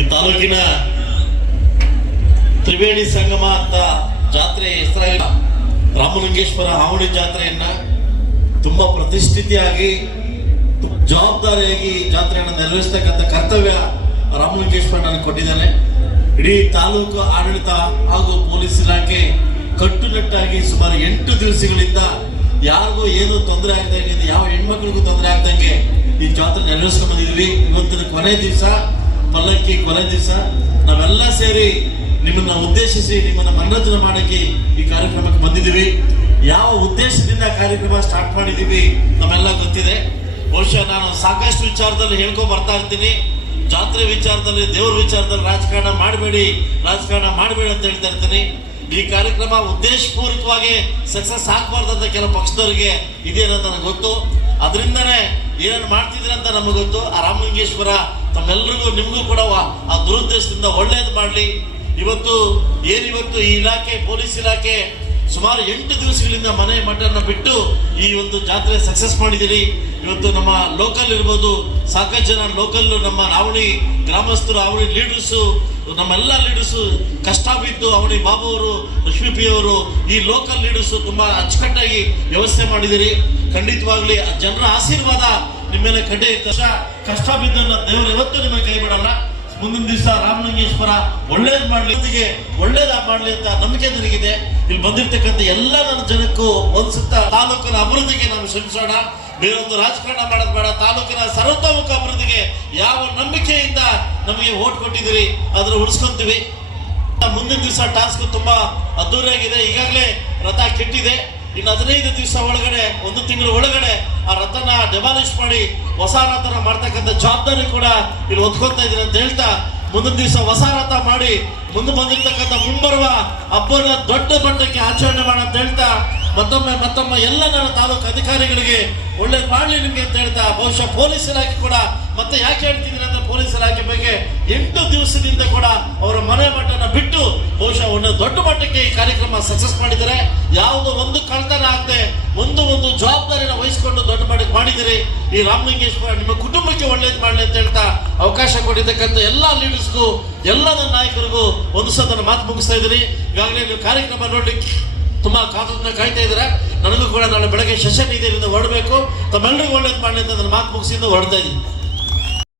ಈ ತಾಲೂಕಿನ ತ್ರಿವೇಣಿ ಸಂಗಮ ಅಂತ ಜಾತ್ರೆ ಹೆಸರಾಗಿ ರಾಮಲಿಂಗೇಶ್ವರ ಹಾವಳಿ ಜಾತ್ರೆಯನ್ನ ತುಂಬಾ ಪ್ರತಿಷ್ಠಿತಿಯಾಗಿ ಜವಾಬ್ದಾರಿಯಾಗಿ ಜಾತ್ರೆಯನ್ನು ನೆರವೇರಿಸತಕ್ಕಂಥ ಕರ್ತವ್ಯ ರಾಮಲಿಂಗೇಶ್ವರ ನನಗೆ ಕೊಟ್ಟಿದ್ದಾನೆ ಇಡೀ ತಾಲೂಕು ಆಡಳಿತ ಹಾಗೂ ಪೊಲೀಸ್ ಇಲಾಖೆ ಕಟ್ಟುನಿಟ್ಟಾಗಿ ಸುಮಾರು ಎಂಟು ದಿವಸಗಳಿಂದ ಯಾರಿಗೂ ಏನು ತೊಂದರೆ ಆಗದಂಗೆ, ಯಾವ ಹೆಣ್ಮಕ್ಳಿಗೂ ತೊಂದರೆ ಆಗ್ದಂಗೆ ಈ ಜಾತ್ರೆ ನೆರವೇರಿಸ್ಕೊಂಡು ಬಂದಿದ್ವಿ ಇವತ್ತಿನ ಕೊನೆ ದಿವಸ ಪಲ್ಲಕ್ಕಿ ಕೊನೆ ದಿವಸ ನಾವೆಲ್ಲ ಸೇರಿ ನಿಮ್ಮನ್ನ ಉದ್ದೇಶಿಸಿ ನಿಮ್ಮನ್ನ ಮನರಂಜನೆ ಮಾಡಕ್ಕೆ ಈ ಕಾರ್ಯಕ್ರಮಕ್ಕೆ ಬಂದಿದ್ದೀವಿ. ಯಾವ ಉದ್ದೇಶದಿಂದ ಕಾರ್ಯಕ್ರಮ ಸ್ಟಾರ್ಟ್ ಮಾಡಿದೀವಿ ನಮ್ಮೆಲ್ಲ ಗೊತ್ತಿದೆ. ಬಹುಶಃ ನಾನು ಸಾಕಷ್ಟು ವಿಚಾರದಲ್ಲಿ ಹೇಳ್ಕೊ ಬರ್ತಾ ಇರ್ತೀನಿ. ಜಾತ್ರೆ ವಿಚಾರದಲ್ಲಿ, ದೇವ್ರ ವಿಚಾರದಲ್ಲಿ ರಾಜಕಾರಣ ಮಾಡಬೇಡಿ ರಾಜಕಾರಣ ಮಾಡಬೇಡಿ ಅಂತ ಹೇಳ್ತಾ ಇರ್ತೀನಿ. ಈ ಕಾರ್ಯಕ್ರಮ ಉದ್ದೇಶಪೂರ್ವಕವಾಗಿ ಸಕ್ಸಸ್ ಆಗಬಾರ್ದಂತ ಕೆಲವು ಪಕ್ಷದವರಿಗೆ ಇದೆ ನನಗೆ ಗೊತ್ತು. ಅದರಿಂದನೇ ಏನೇನು ಮಾಡ್ತಿದ್ರೆ ಅಂತ ನಮಗೆ ಗೊತ್ತು. ಆ ರಾಮಲಿಂಗೇಶ್ವರ ತಮ್ಮೆಲ್ಲರಿಗೂ ನಿಮಗೂ ಕೂಡ ಆ ದುರುದ್ದೇಶದಿಂದ ಒಳ್ಳೇದು ಮಾಡಲಿ. ಇವತ್ತು ಏನಿವತ್ತು ಈ ಇಲಾಖೆ, ಪೊಲೀಸ್ ಇಲಾಖೆ ಸುಮಾರು ಎಂಟು ದಿವಸಗಳಿಂದ ಮನೆ ಮಠನ ಬಿಟ್ಟು ಈ ಒಂದು ಜಾತ್ರೆ ಸಕ್ಸಸ್ ಮಾಡಿದ್ದೀರಿ ಇವತ್ತು ನಮ್ಮ ಲೋಕಲ್ ಇರ್ಬೋದು, ಸಾಕಷ್ಟು ಜನ ಲೋಕಲ್ ನಮ್ಮ ನಾವಣಿ ಗ್ರಾಮಸ್ಥರು ಅವಳಿ ಲೀಡರ್ಸು ನಮ್ಮೆಲ್ಲ ಲೀಡರ್ಸು ಕಷ್ಟ ಬಿದ್ದು ಅವಳಿ ಬಾಬು ಅವರು ಲಕ್ಷ್ಮೀ ಪಿ ಅವರು ಈ ಲೋಕಲ್ ಲೀಡರ್ಸು ತುಂಬ ಅಚ್ಚುಕಟ್ಟಾಗಿ ವ್ಯವಸ್ಥೆ ಮಾಡಿದಿರಿ. ಖಂಡಿತವಾಗ್ಲಿ ಜನರ ಆಶೀರ್ವಾದ ನಿಮ್ಮ ಮೇಲೆ ಕಡ್ಡೆ ಕಷ್ಟ ಬಿದ್ದನ್ನ ದೇವರು ಇವತ್ತು ನಿಮಗೆ ಕೈ ಬಿಡಲ್ಲ. ಮುಂದಿನ ದಿವಸ ರಾಮಲಿಂಗೇಶ್ವರ ಒಳ್ಳೇದ್ ಮಾಡ್ಲಿ ಒಳ್ಳೇದ ಮಾಡ್ಲಿ ಅಂತ ನಂಬಿಕೆ ನನಗಿದೆ. ಇಲ್ಲಿ ಬಂದಿರ್ತಕ್ಕಂಥ ಎಲ್ಲ ನನ್ನ ಜನಕ್ಕೂ ಒಂದ್ಸುತ್ತ ತಾಲೂಕಿನ ಅಭಿವೃದ್ಧಿಗೆ ನಾವು ಶ್ರಮಿಸೋಣ. ಬೇರೊಂದು ರಾಜಕಾರಣ ಮಾಡೋದು ಬೇಡ. ತಾಲೂಕಿನ ಸರ್ವತೋಮುಖ ಅಭಿವೃದ್ಧಿಗೆ ಯಾವ ನಂಬಿಕೆಯಿಂದ ನಮಗೆ ಓಟ್ ಕೊಟ್ಟಿದ್ದೀರಿ, ಅದನ್ನು ಉಳಿಸ್ಕೊಂತೀವಿ. ಮುಂದಿನ ದಿವಸ ಟಾಸ್ಕ್ ತುಂಬಾ ಅದ್ದೂರಿಯಾಗಿದೆ. ಈಗಾಗಲೇ ರಥ ಕೆಟ್ಟಿದೆ. ಇನ್ನು ಹದಿನೈದು ದಿವಸ ಒಳಗಡೆ, ಒಂದು ತಿಂಗಳ ಒಳಗಡೆ ಆ ರಥನ ಡೆಮಾಲಿಷ್ ಮಾಡಿ ಹೊಸ ರಥನ ಮಾಡ್ತಕ್ಕಂಥ ಜವಾಬ್ದಾರಿ ಕೂಡ ಇಲ್ಲಿ ಒದ್ಕೊತಾ ಇದ್ದೀನಿ ಅಂತ ಹೇಳ್ತಾ, ಮುಂದಿನ ದಿವಸ ಹೊಸ ರಥ ಮಾಡಿ ಮುಂದೆ ಬಂದಿರ್ತಕ್ಕಂಥ ಮುಂಬರುವ ಹಬ್ಬನ ದೊಡ್ಡ ಮಟ್ಟಕ್ಕೆ ಆಚರಣೆ ಮಾಡ ಅಂತ ಹೇಳ್ತಾ, ಮತ್ತೊಮ್ಮೆ ಮತ್ತೊಮ್ಮೆ ಎಲ್ಲ ನನ್ನ ತಾಲೂಕು ಅಧಿಕಾರಿಗಳಿಗೆ ಒಳ್ಳೇದು ಮಾಡಲಿ ನಿಮಗೆ ಅಂತ ಹೇಳ್ತಾ, ಬಹುಶಃ ಪೊಲೀಸ್ ಇಲಾಖೆ ಕೂಡ, ಮತ್ತೆ ಯಾಕೆ ಹೇಳ್ತಿದ್ದೀನಿ ಅಂದ್ರೆ ಪೊಲೀಸ್ ಇಲಾಖೆ ಬಗ್ಗೆ ಎಂಟು ದಿವಸದಿಂದ ಕೂಡ ಅವರ ಮನೆ ಮಟ್ಟನ ಬಿಟ್ಟು ದೊಡ್ಡ ಮಟ್ಟಕ್ಕೆ ಈ ಕಾರ್ಯಕ್ರಮ ಸಕ್ಸಸ್ ಮಾಡಿದ್ದಾರೆ ಯಾವುದೋ ಒಂದು ಕಳ್ತನ ಆಗದೆ ಒಂದು ಒಂದು ಜವಾಬ್ದಾರಿನ ವಹಿಸಿಕೊಂಡು ದೊಡ್ಡ ಮಟ್ಟಕ್ಕೆ ಮಾಡಿದಿರಿ. ಈ ರಾಮಲಿಂಗೇಶ್ವರ ನಿಮ್ಮ ಕುಟುಂಬಕ್ಕೆ ಒಳ್ಳೇದು ಮಾಡಲಿ ಅಂತ ಹೇಳ್ತಾ ಅವಕಾಶ ಕೊಟ್ಟಿರ್ತಕ್ಕಂಥ ಎಲ್ಲ ಲೀಡರ್ಸ್ಗೂ ಎಲ್ಲ ನನ್ನ ನಾಯಕರಿಗೂ ಒಂದು ಸಲ ಮಾತು ಮುಗಿಸ್ತಾ ಇದ್ದೀನಿ. ಈಗಾಗಲೇ ನೀವು ಕಾರ್ಯಕ್ರಮ ನೋಡ್ಲಿಕ್ಕೆ ತುಂಬ ಕಾತುರದಿಂದ ಕಾಯ್ತಾ ಇದ್ದಾರೆ? ನನಗೂ ಕೂಡ ನಾಳೆ ಬೆಳಗ್ಗೆ ಸೆಷನ್ ಇದೆ ಹೊರಡಬೇಕು. ತಮ್ಮೆಲ್ಲರಿಗೂ ಒಳ್ಳೇದು ಮಾಡಲಿ ಅಂತ ನನ್ನ ಮಾತು ಮುಗಿಸಿಂದ ಹೊರಡ್ತಾ ಇದ್ದೀನಿ.